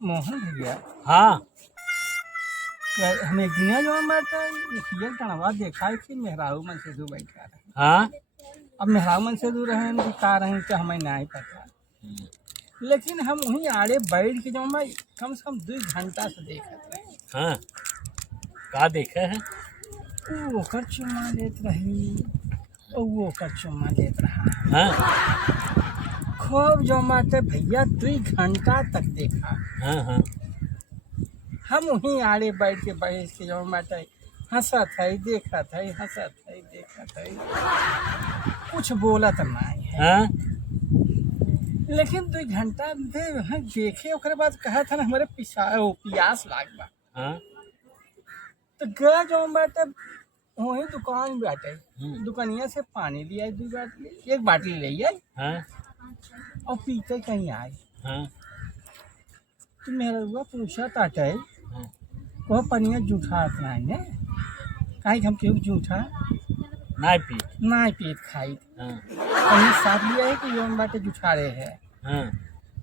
मोहन भैया हाँ हम एक दिन जो बैठा ये टणवा देखा कि मेहरारू मन से दूर बैठा रहे। हाँ अब मेहरारू मन से दूर रहे कि का रहे कि हमें नहीं पता, लेकिन हम वहीं आड़े बैठ के जो मैं कम से कम 2 घंटा से देखते रहे। हाँ का देखे है वो ओकर चुम्मा लेत रही और वो ओकर चुम्मा लेत रहा। हाँ खूब जो माते भैया 2 घंटा तक देखा। हाँ हाँ हम वहीं आड़े बैठ के जो माते हंसत है देखत है, हंसत है देखत है, कुछ बोलत नहीं है। हाँ लेकिन 2 घंटा देखे ओकरे बाद कहा था ना हमारे प्यास लाग बा। हाँ तो गया जो बाटे वही दुकान बाटे, हम्म। दुकानिया से पानी लिया 2 बाटली, 1 बाटली ले आई हाँ और पीते कहीं आए। हाँ तो मेरा हुआ पूछा ताटे हाँ वह पनिया जूठा अपना है कहीं हम केहू जूठा नहीं पी नहीं पीत खाई हाँ पनिया साफ लिया है कि जो बाटे जुठारे है। हाँ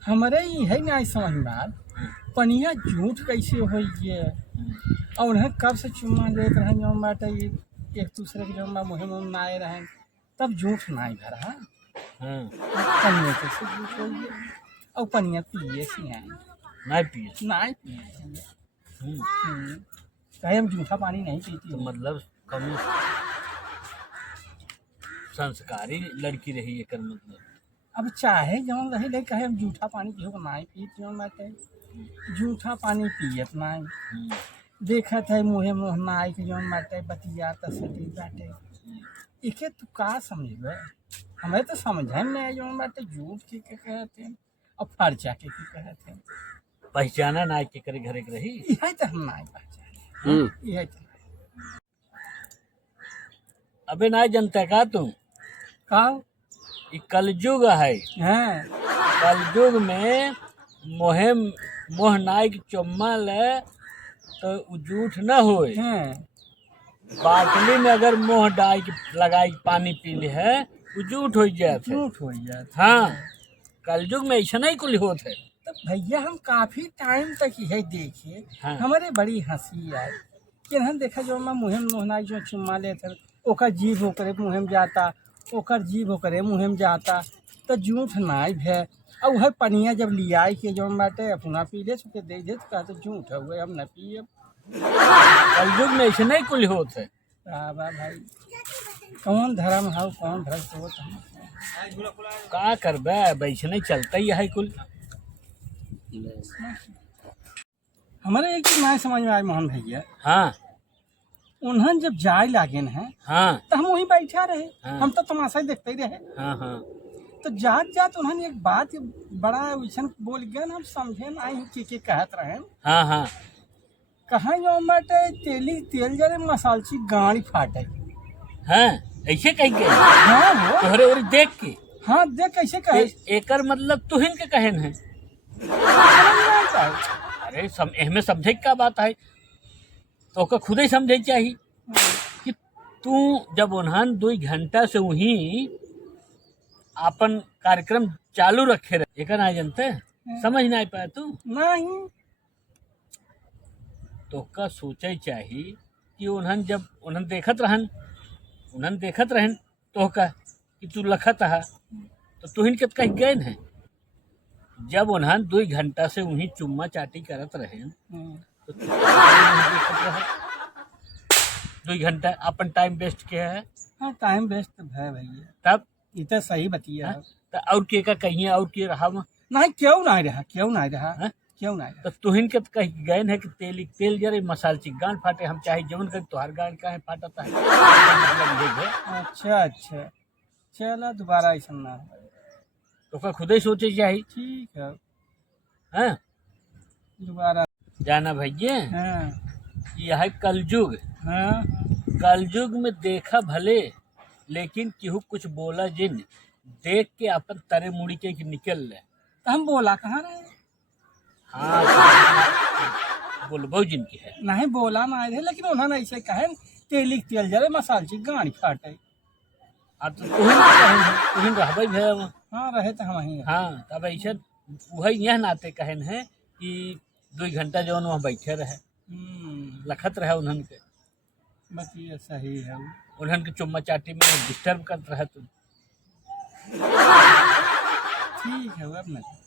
हमारे ही है ना समझ में आल पनिया झूठ कैसे हो ये और उन्हें कब से चुम्मा देते रहे जो बाटे एक दूसरे के जो मुहिम में आए रहे तब झूठ नहीं भरा। हाँ पनिया कैसे झूठ हो गया और पनिया पिए से आए नहीं पिए नहीं पिए हम्म। कहे हम जूठा पानी नहीं पीती तो मतलब कम संस्कारी लड़की रही एकर मतलब। अब चाहे जौन रहे ले कहे हम जूठा पानी पियो नहीं पीत जौन बाटे जूठा पानी पियत नहीं देखत है मुँहे मुँह नाई के जौन बाटे बतिया तसली बाटे इके तू का समझबे हमें तो समझे में नहीं जौन बाटे झूठ के कहते हैं और फर्चा के कहते हैं। पहचाना ना के करे घरे के रही यही तो हम नहीं पहचाने यही तो अबे नहीं जनता का तुम का ये कलयुग है। हैं कलयुग में मोहे मोह नाई के चुम्मा ले तो उ झूठ न होए। हैं बाटली में अगर मोह डाल के लगाई पानी पी ले है वो झूठ हो जाते। झूठ हो जाता। हाँ कलयुग में ऐसा नहीं कुल होत है। तो भैया हम काफी टाइम तक यही देखे हाँ। हमारे बड़ी हंसी आई कि हम देखा जो मैं मुहिम मोहना जो चुम्मा लेते ओकर जीभ होकरे मुहिम जाता ओकर जीभ होकरे मुहिम जाता तो झूठ नाई भे और वह पनिया जब लिया के जो बाटे अपना पी ले चुके दे दे तो कहते झूठ हुए हम न पिए। कलयुग में ऐसा नहीं कुल होत है। बाबा भाई कौन धर्म है कौन भ्रष्ट होता है का करबे वैसे नहीं चलता ही है कुल। हमारे एक चीज नहीं समझ में आए मोहन भैया हाँ उन्हें जब जाए लागे हैं हाँ तो हम वहीं बैठा रहे। हाँ। हम तो तमाशा ही देखते ही रहे। हाँ हाँ तो जात जात उन्होंने एक बात बड़ा वैसन बोल गए हम समझे नहीं के कहत रहे हाँ हाँ कहाँ जो बाटे तेल जरे मसालची गाड़ी फाटे। हाँ ऐसे कही गए हाँ हो तोहरे ओर देख के। हाँ देख कैसे कहे एकर मतलब तुहिन के कहन है। समझ में आता है। अरे एहमे समझे का बात है तो ओकर खुद ही समझे चाहिए कि तू जब उन्हन 2 घंटा से वहीं अपन कार्यक्रम चालू रखे रहे एकर ना जानते समझ नहीं पाया तू नहीं तो का सोचे चाहिए कि उन्हन जब उन्हन देखत रहन तो का कि तू लखत है तो तुहिन के कहीं गए हैं। जब उन्हन 2 घंटा से वहीं चुम्मा चाटी करत रहे तो 2 घंटा अपन टाइम वेस्ट किया है। हाँ टाइम वेस्ट है भैया तब ये तो सही बतिया है। तो और के का कहीं और के रहा नहीं क्यों नहीं रहा क्यों नहीं रहा हाँ? क्यों नहीं रहा तो तुहिन के कहीं गए है कि तेल जरे मसाल ची गांड फाटे हम चाहे जवन कर तुहार गांड का है फाटता है मतलब ये है। अच्छा अच्छा चला दोबारा ऐसा ना हो। तो का खुद ही सोचे चाहिए। ठीक है हाँ दोबारा जाना भैया हाँ यह है कलयुग। हाँ कलयुग में देखा भले लेकिन केहू कुछ बोला जिन देख के अपन तरे मुड़ी के निकल ले। तो हम बोला कहाँ रहे हाँ बोलबो जिनकी है नहीं बोला ना रहे लेकिन उन्होंने ऐसे कहे तेल जरे मसाल ची गाड़ी फाटे। अब तो तुहिन रहबे भे हाँ रहे तो हम वहीं हाँ तब ऐसे वही यह नाते कहन है कि 2 घंटा जौन वहाँ बैठे रहे लखत रहे उन्हन के बस ये सही है उन्हन के चुम्मा चाटी में डिस्टर्ब करत रहे तुम ठीक है अब नहीं